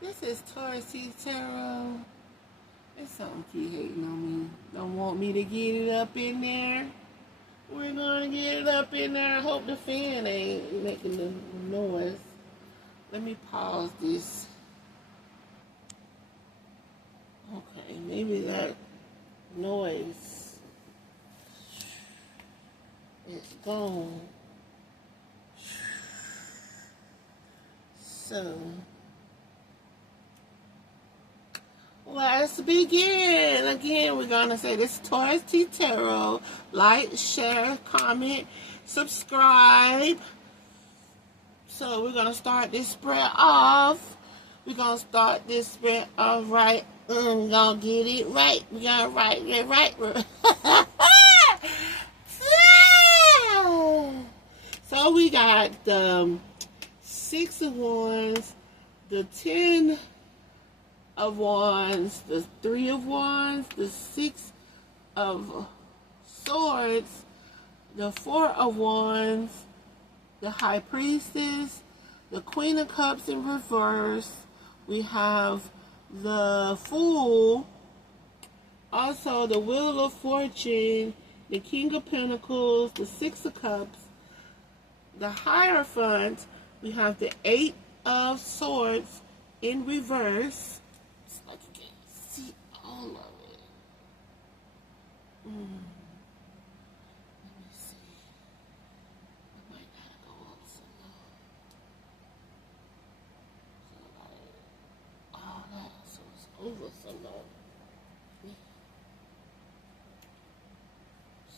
This is Taurus Tarot. It's something keep hating on me. Don't want me to get it up in there. We're gonna get it up in there. I hope the fan ain't making the noise. Let me pause this. Okay, maybe that noise is gone. So let's begin. Again, we're going to say this Taurus Tarot. Like, share, comment, subscribe. So we're going to start this spread off. We're going to start this spread off right. We're going to get it right. We're going to get right. So we got the 6 of Wands, the 10 of Wands, the 3 of Wands, the 6 of Swords, the 4 of Wands, the High Priestess, the Queen of Cups in reverse. We have the Fool, also the Wheel of Fortune, the King of Pentacles, the 6 of Cups, the Hierophant. We have the 8 of Swords in reverse. It's like you can see all of it. Let me see. I might gotta go up some more. So like all that, so it's over some more.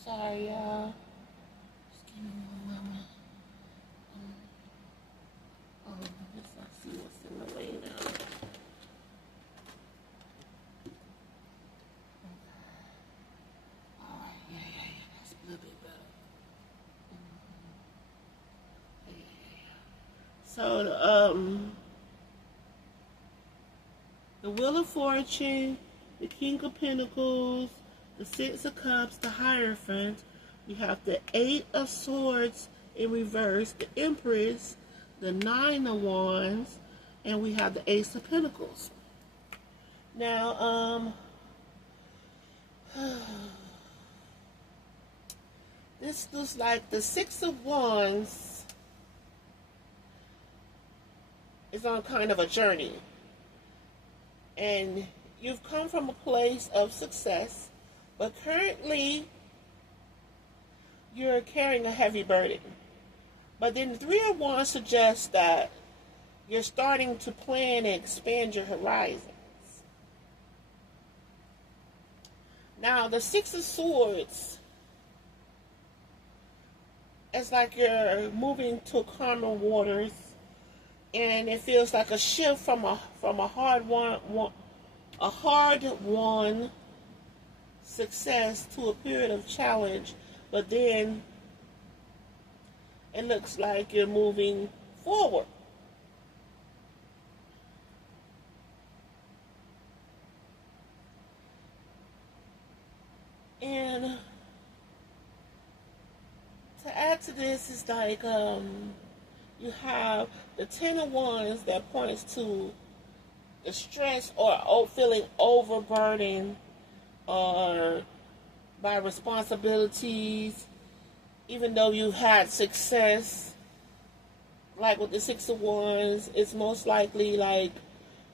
Sorry, y'all. Just give me one moment. Oh, let's not see what's in the way now. Alright, yeah, that's a little bit better. Yeah. So, the Wheel of Fortune, the King of Pentacles, the 6 of Cups, the Hierophant. We have the 8 of Swords in reverse, the Empress, the 9 of Wands, and we have the Ace of Pentacles. Now, this looks like the 6 of Wands is on kind of a journey. And you've come from a place of success, but currently you're carrying a heavy burden. But then the 3 of Wands suggests that you're starting to plan and expand your horizons. Now, the 6 of Swords, it's like you're moving to calmer waters, and it feels like a shift from a hard-won success to a period of challenge, but then it looks like you're moving forward. And to add to this is like you have the 10 of Wands that points to the stress or feeling overburdened or by responsibilities, even though you had success. Like with the 6 of Wands, it's most likely like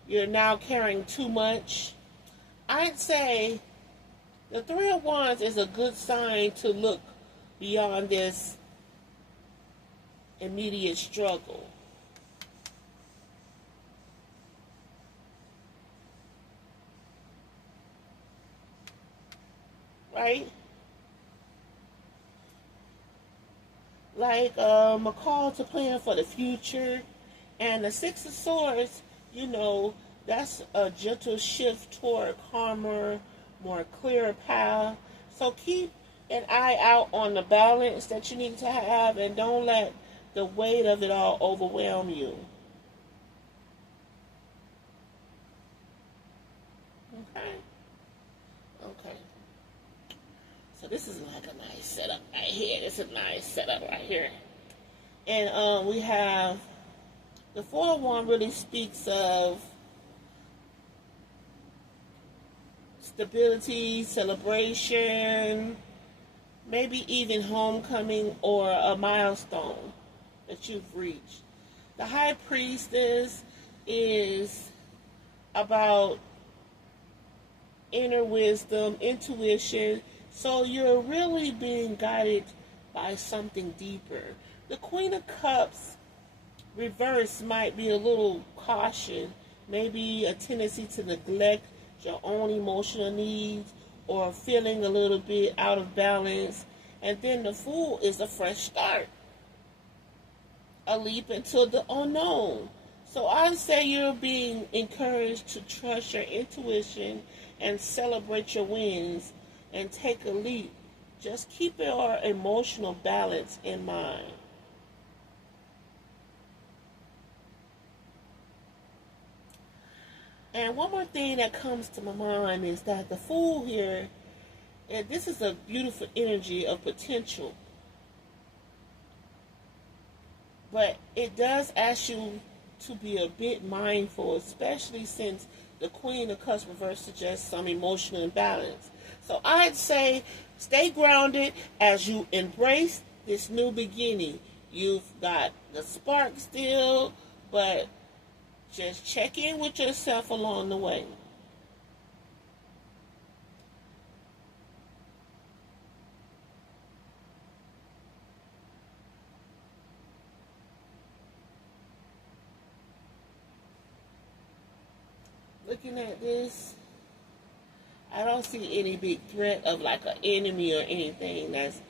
you're now carrying too much. I'd say the 3 of Wands is a good sign to look beyond this immediate struggle. Right? Like a call to plan for the future. And the 6 of Swords, that's a gentle shift toward calmer, more clearer path. So keep an eye out on the balance that you need to have, and don't let the weight of it all overwhelm you. Okay. So this is like a nice setup right here. This is a nice setup right here. And we have the 4 of Wands really speaks of stability, celebration, maybe even homecoming or a milestone that you've reached. The high priestess is about inner wisdom, intuition. So you're really being guided by something deeper. The Queen of Cups reverse might be a little caution, maybe a tendency to neglect your own emotional needs or feeling a little bit out of balance. And then the Fool is a fresh start, a leap into the unknown. So I'd say you're being encouraged to trust your intuition and celebrate your wins and take a leap. Just keep your emotional balance in mind. And one more thing that comes to my mind is that the Fool here, and this is a beautiful energy of potential, but it does ask you to be a bit mindful, especially since the Queen of Cups reverse suggests some emotional imbalance. So I'd say stay grounded as you embrace this new beginning. You've got the spark still, but just check in with yourself along the way. Looking at this, I don't see any big threat of like an enemy or anything that's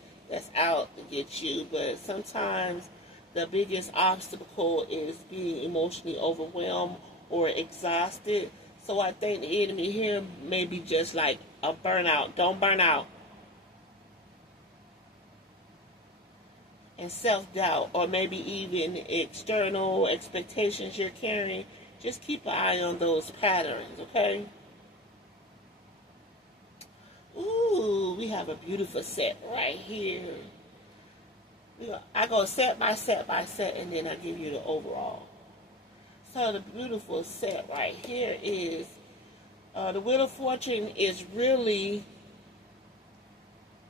out to get you, but sometimes the biggest obstacle is being emotionally overwhelmed or exhausted. So I think the enemy here may be just like a burnout. Don't burn out. And self-doubt, or maybe even external expectations you're carrying. Just keep an eye on those patterns, okay? Ooh, we have a beautiful set right here. I go set by set by set, and then I give you the overall. So the beautiful set right here is the Wheel of Fortune is really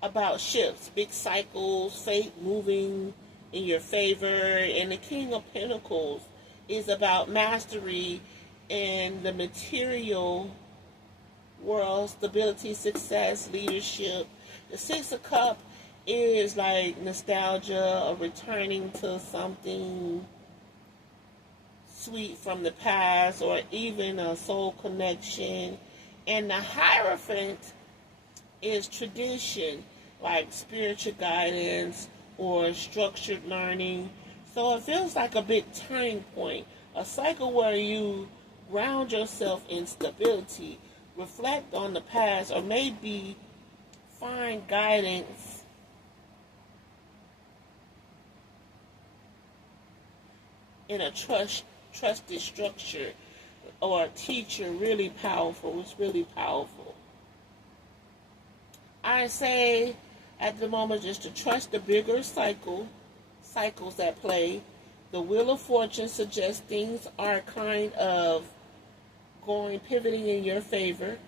about shifts, big cycles, fate moving in your favor, and the King of Pentacles is about mastery in the material world, stability, success, leadership. The Six of Cups is like nostalgia or returning to something sweet from the past, or even a soul connection. And the Hierophant is tradition, like spiritual guidance or structured learning. So it feels like a big turning point, a cycle where you ground yourself in stability, reflect on the past, or maybe find guidance in a trusted structure or a teacher. Really powerful. It's really powerful. I say at the moment just to trust the bigger cycles at play. The Wheel of Fortune suggests things are kind of pivoting in your favor.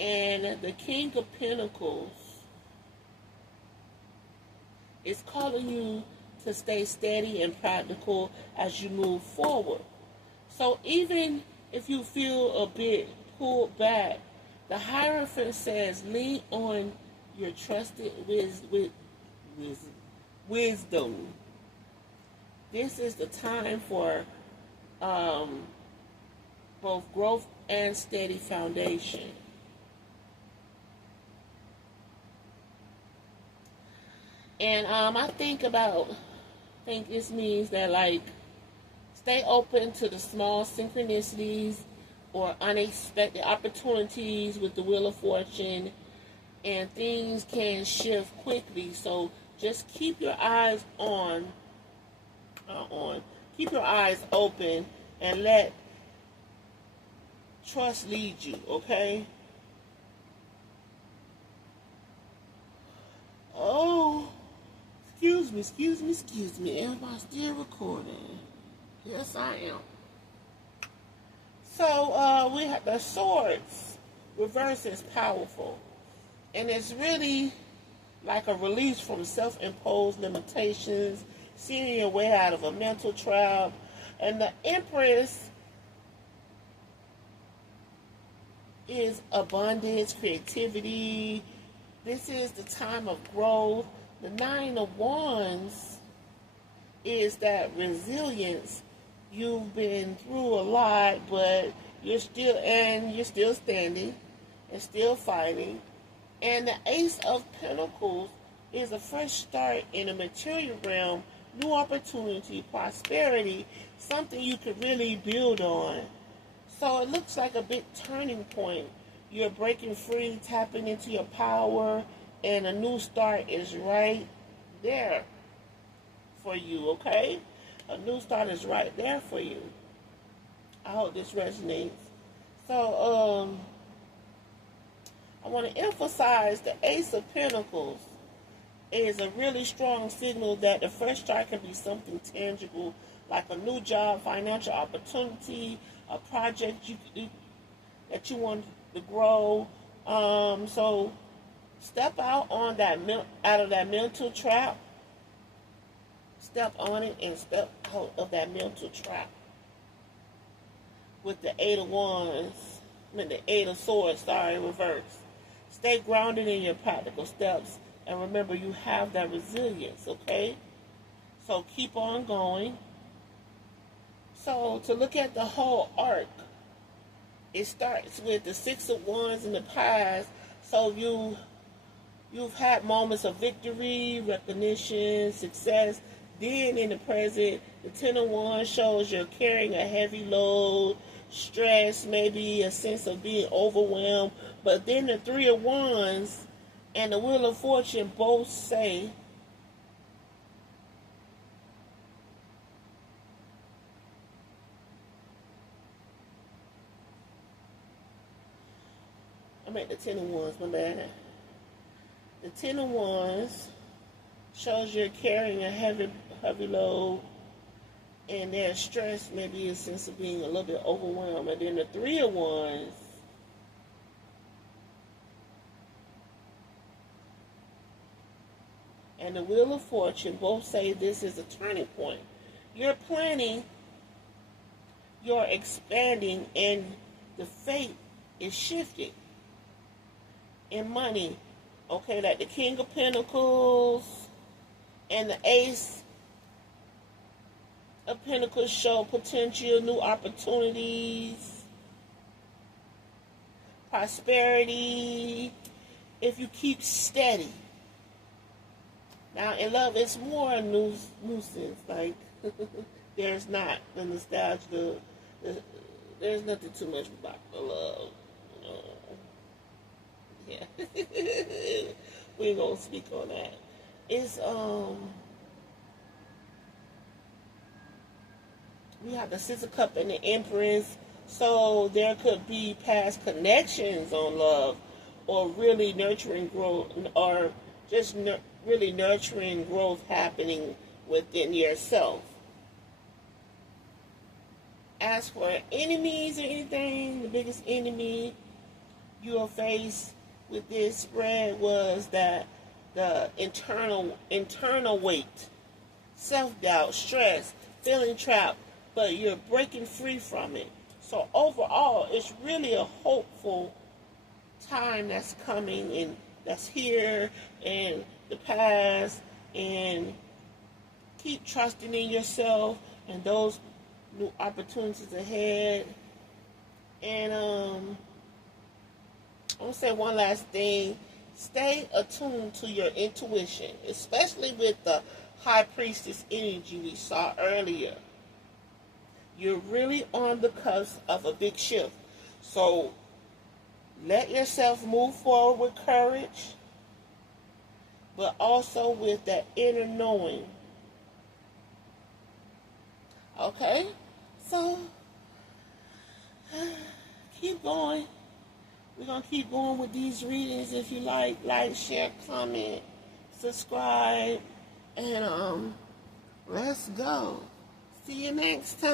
And the King of Pentacles is calling you to stay steady and practical as you move forward. So even if you feel a bit pulled back, the Hierophant says lean on your trusted wisdom. This is the time for both growth and steady foundation. And I think this means that, like, stay open to the small synchronicities or unexpected opportunities with the Wheel of Fortune, and things can shift quickly. So just keep your eyes keep your eyes open and let trust lead you, okay? Oh, excuse me. Am I still recording? Yes, I am. So, we have the Swords reverse is powerful. And it's really like a release from self-imposed limitations, seeing your way out of a mental trap. And the Empress is abundance, creativity. This is the time of growth. The Nine of Wands is that resilience. You've been through a lot, but you're still standing and still fighting. And the Ace of Pentacles is a fresh start in a material realm, new opportunity, prosperity, something you could really build on. So it looks like a big turning point. You're breaking free, tapping into your power, and a new start is right there for you, okay? A new start is right there for you. I hope this resonates. So, I want to emphasize the Ace of Pentacles is a really strong signal that the fresh start can be something tangible, like a new job, financial opportunity, a project that you want to grow. So step out of that mental trap. Step on it and step out of that mental trap. With the Eight of Swords, reverse. Stay grounded in your practical steps, and remember you have that resilience, okay? So keep on going. So to look at the whole arc, it starts with the Six of Wands in the past. So you've had moments of victory, recognition, success. Then in the present, the Ten of Wands shows you're carrying a heavy load, stress, maybe a sense of being overwhelmed. But then the Three of Wands and the Wheel of Fortune both say the Ten of Wands, my bad. The Ten of Wands shows you're carrying a heavy load, and there's stress, maybe a sense of being a little bit overwhelmed. And then the Three of Wands and the Wheel of Fortune both say this is a turning point. You're planning, you're expanding, and the fate is shifting. In money, okay, like the King of Pentacles and the Ace of Pentacles show potential, new opportunities, prosperity, if you keep steady. Now, in love, it's more a nuisance. Like, there's not the nostalgia. There's nothing too much about the love. Yeah. We ain't gonna speak on that. It's, we have the Six of Cups and the Empress. So there could be past connections on love, or really nurturing growth, or just really nurturing growth happening within yourself. As for enemies or anything, the biggest enemy you will face with this spread was that the internal weight, self-doubt, stress, feeling trapped, but you're breaking free from it. So overall, it's really a hopeful time that's coming and that's here in the past, and keep trusting in yourself and those new opportunities ahead. And I want to say one last thing. Stay attuned to your intuition, especially with the High Priestess energy we saw earlier. You're really on the cusp of a big shift. So let yourself move forward with courage, but also with that inner knowing. Okay? So keep going. We're going to keep going with these readings. If you like, share, comment, subscribe, and let's go. See you next time.